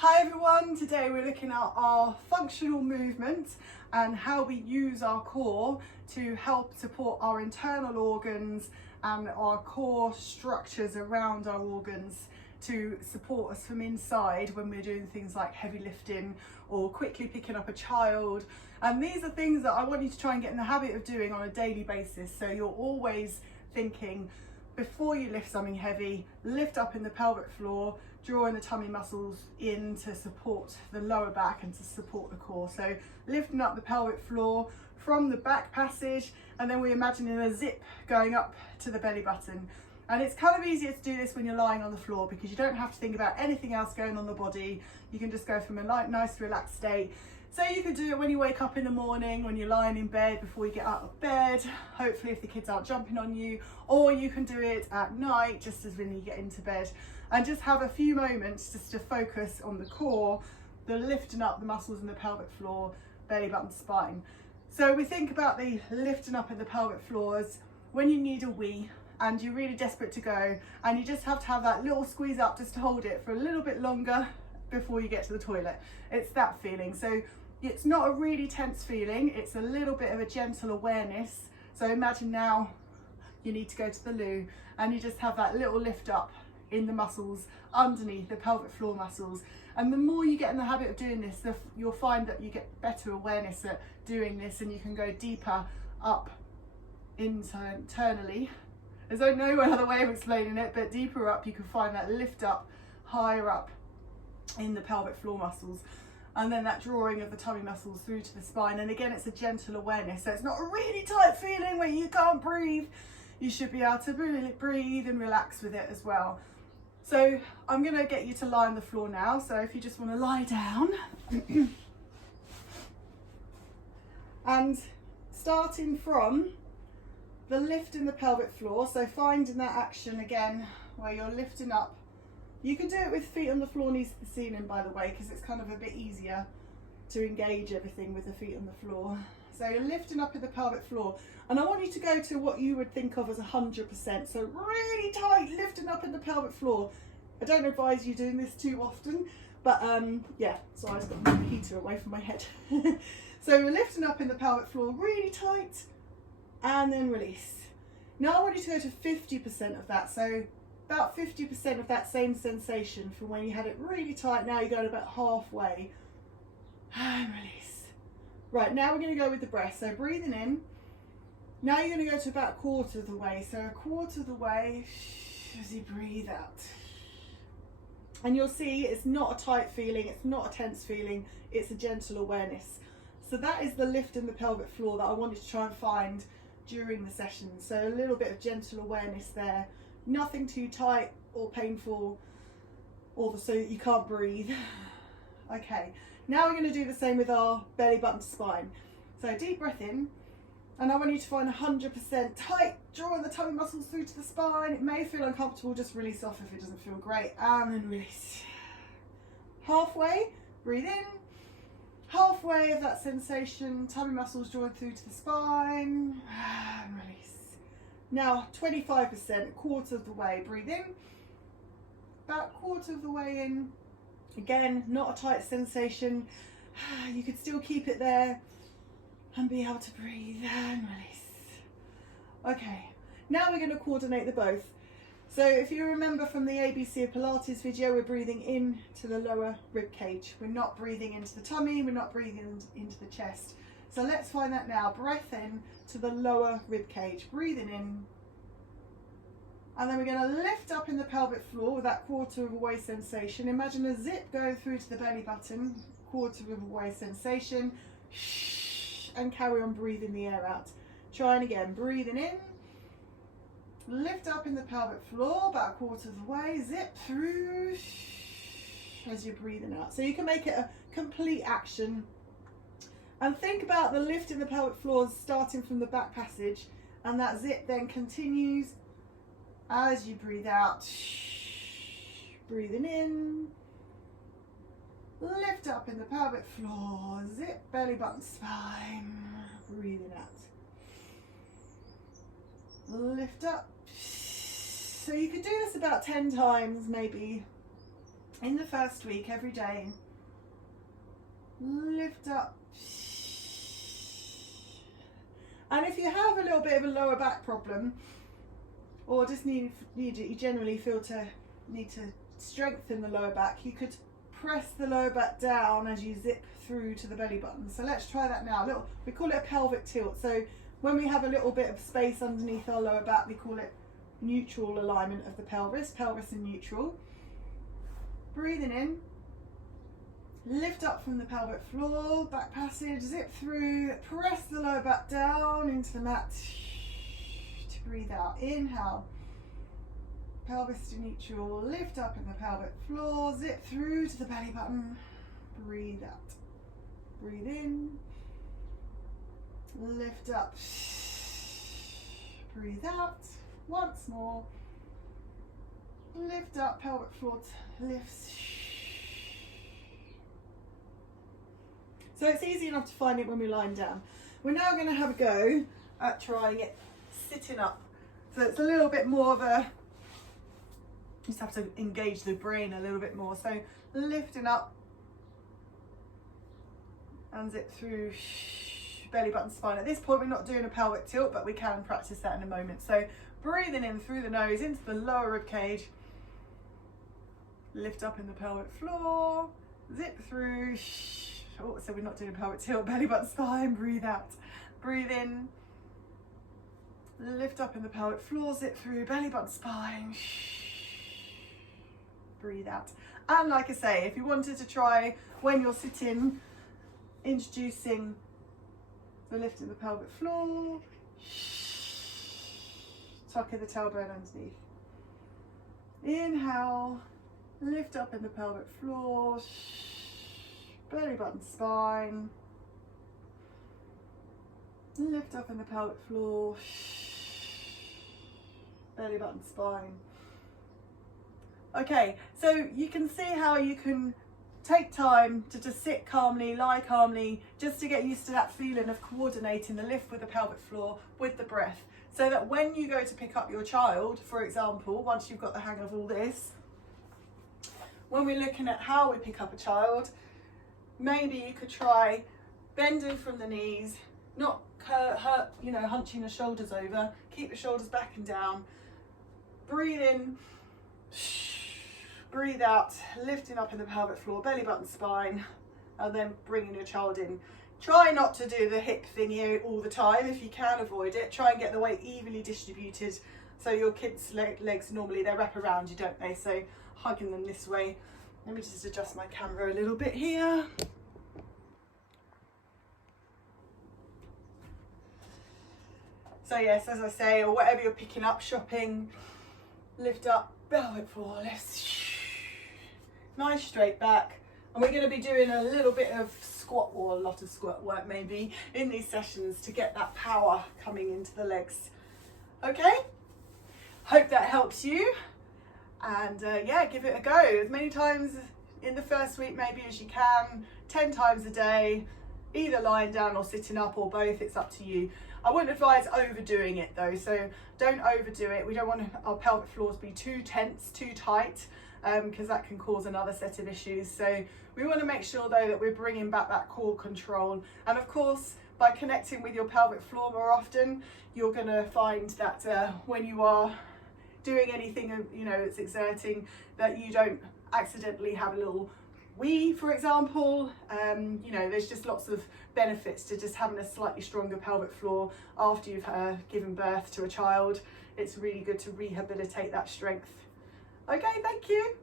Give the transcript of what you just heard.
Hi everyone, today we're looking at our functional movement and how we use our core to help support our internal organs and our core structures around our organs to support us from inside when we're doing things like heavy lifting or quickly picking up a child. And these are things that I want you to try and get in the habit of doing on a daily basis, so you're always thinking before you lift something heavy, lift up in the pelvic floor, drawing the tummy muscles in to support the lower back and to support the core. So lifting up the pelvic floor from the back passage, and then we're imagining a zip going up to the belly button. And it's kind of easier to do this when you're lying on the floor because you don't have to think about anything else going on the body. You can just go from a nice relaxed state. So you can do it when you wake up in the morning, when you're lying in bed, before you get out of bed, hopefully if the kids aren't jumping on you, or you can do it at night just as when you get into bed, and just have a few moments just to focus on the core, the lifting up the muscles in the pelvic floor, belly button, spine. So we think about the lifting up in the pelvic floors when you need a wee and you're really desperate to go, and you just have to have that little squeeze up just to hold it for a little bit longer before you get to the toilet. It's that feeling. So it's not a really tense feeling, it's a little bit of a gentle awareness. So imagine now you need to go to the loo and you just have that little lift up in the muscles underneath the pelvic floor muscles. And the more you get in the habit of doing this, you'll find that you get better awareness at doing this, and you can go deeper up internally. There's no other way of explaining it, but deeper up you can find that lift up higher up in the pelvic floor muscles, and then that drawing of the tummy muscles through to the spine. And again, it's a gentle awareness, so it's not a really tight feeling where you can't breathe. You should be able to really breathe and relax with it as well. So I'm going to get you to lie on the floor now, so if you just want to lie down and starting from the lift in the pelvic floor, so finding that action again where you're lifting up. You can do it with feet on the floor, knees to the ceiling, by the way, because it's kind of a bit easier to engage everything with the feet on the floor. So you're lifting up in the pelvic floor, and I want you to go to what you would think of as 100%. So really tight, lifting up in the pelvic floor. I don't advise you doing this too often, but yeah, so I just got my heater away from my head. So you're lifting up in the pelvic floor really tight, and then release. Now I want you to go to 50% of that. So about 50% of that same sensation from when you had it really tight. Now you're going about halfway and release. Right, now we're going to go with the breath. So breathing in. Now you're going to go to about a quarter of the way. So a quarter of the way as you breathe out. And you'll see it's not a tight feeling, it's not a tense feeling, it's a gentle awareness. So that is the lift in the pelvic floor that I wanted to try and find during the session. So a little bit of gentle awareness there. Nothing too tight or painful, or so that you can't breathe. Okay, now we're going to do the same with our belly button to spine. So deep breath in, and I want you to find 100% tight, drawing the tummy muscles through to the spine. It may feel uncomfortable, just release off if it doesn't feel great, and then release. Halfway, breathe in. Halfway of that sensation, tummy muscles drawing through to the spine, and release. Now 25%, a quarter of the way, breathe in, about a quarter of the way in. Again, not a tight sensation, you could still keep it there and be able to breathe and release. Okay, now we're going to coordinate the both. So if you remember from the ABC of Pilates video, we're breathing in to the lower rib cage. We're not breathing into the tummy, we're not breathing into the chest. So let's find that now. Breath in to the lower rib cage, breathing in. And then we're going to lift up in the pelvic floor with that quarter of a way sensation. Imagine a zip going through to the belly button, quarter of a way sensation. And carry on breathing the air out. Trying again, breathing in. Lift up in the pelvic floor, about a quarter of the way, zip through as you're breathing out. So you can make it a complete action. And think about the lift in the pelvic floor starting from the back passage, and that zip then continues as you breathe out. Breathing in, lift up in the pelvic floor, zip belly button spine, breathing out. Lift up. So you could do this about 10 times maybe, in the first week, every day, lift up. And if you have a little bit of a lower back problem, or just you generally need to strengthen the lower back, you could press the lower back down as you zip through to the belly button. So let's try that now. We call it a pelvic tilt. So when we have a little bit of space underneath our lower back, we call it neutral alignment of the pelvis in neutral. Breathing in, lift up from the pelvic floor, back passage, zip through, press the lower back down into the mat, to breathe out. Inhale, pelvis to neutral, lift up in the pelvic floor, zip through to the belly button, breathe out. Breathe in, lift up, breathe out. Once more, lift up, pelvic floor lifts. So it's easy enough to find it when we're lying down. We're now going to have a go at trying it sitting up. So it's a little bit more of a, you just have to engage the brain a little bit more. So lifting up and zip through, belly button spine. At this point we're not doing a pelvic tilt, but we can practice that in a moment. So breathing in through the nose into the lower rib cage, lift up in the pelvic floor, zip through. Oh, so we're not doing a pelvic tilt, belly button spine, breathe out. Breathe in, lift up in the pelvic floor, zip through, belly button spine, breathe out. And like I say, if you wanted to try when you're sitting, introducing the lift in the pelvic floor, tucking the tailbone underneath. Inhale, lift up in the pelvic floor, belly button spine, lift up in the pelvic floor, belly button spine. Okay, so you can see how you can take time to just sit calmly, lie calmly, just to get used to that feeling of coordinating the lift with the pelvic floor with the breath, so that when you go to pick up your child, for example, once you've got the hang of all this, when we're looking at how we pick up a child, maybe you could try bending from the knees, not hunching the shoulders over, keep the shoulders back and down, breathe in, breathe out, lifting up in the pelvic floor, belly button spine, and then bringing your child in. Try not to do the hip thingy all the time if you can avoid it. Try and get the weight evenly distributed. So your kids' legs normally, they wrap around you, don't they? So hugging them this way. Let me just adjust my camera a little bit here. So yes, as I say, or whatever you're picking up, shopping, lift up, pelvic floor, lift. Nice straight back. And we're going to be doing a little bit of squat, or a lot of squat work maybe, in these sessions to get that power coming into the legs. Okay? Hope that helps you. And yeah, give it a go as many times in the first week maybe as you can, 10 times a day, either lying down or sitting up or both, it's up to you. I wouldn't advise overdoing it though, so don't overdo it. We don't want our pelvic floors to be too tense, too tight, because that can cause another set of issues. So we want to make sure though that we're bringing back that core control, and of course by connecting with your pelvic floor more often, you're going to find that when you are doing anything, it's exerting, that you don't accidentally have a little wee, for example. There's just lots of benefits to just having a slightly stronger pelvic floor after you've given birth to a child. It's really good to rehabilitate that strength. Okay, thank you.